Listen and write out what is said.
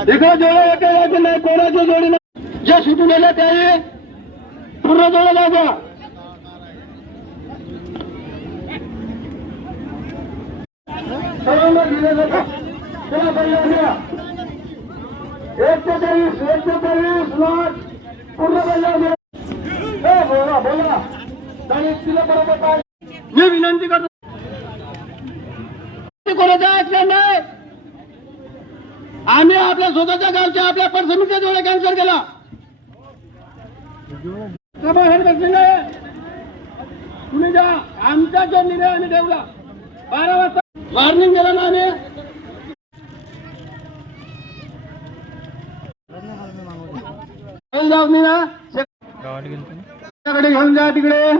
इकडे जोडे एका यायचे नाही, कोणाच्या जोडी नाही. जे सुटून गेले त्याही पूर्ण जोडे जायचा. सर्वांना दिले जातात. चला पहिल्या घ्या. 123 लॉट पूर्ण पहिल्या घ्या. बोला बोला आणि तिला बरोबर काय मी विनंती करतो. कोणाचा असल्या नाही. आम्ही आपल्या स्वतःच्या गावच्या आपल्या परसमितीच्या जोडे कॅन्सल केला. बाहेर बसले तुम्ही जा. आमचा जो निर्णय आम्ही ठेवला 12 वाजता वॉर्निंग दिला ना आम्ही. जाऊ मी ना घेऊन जा तिकडे.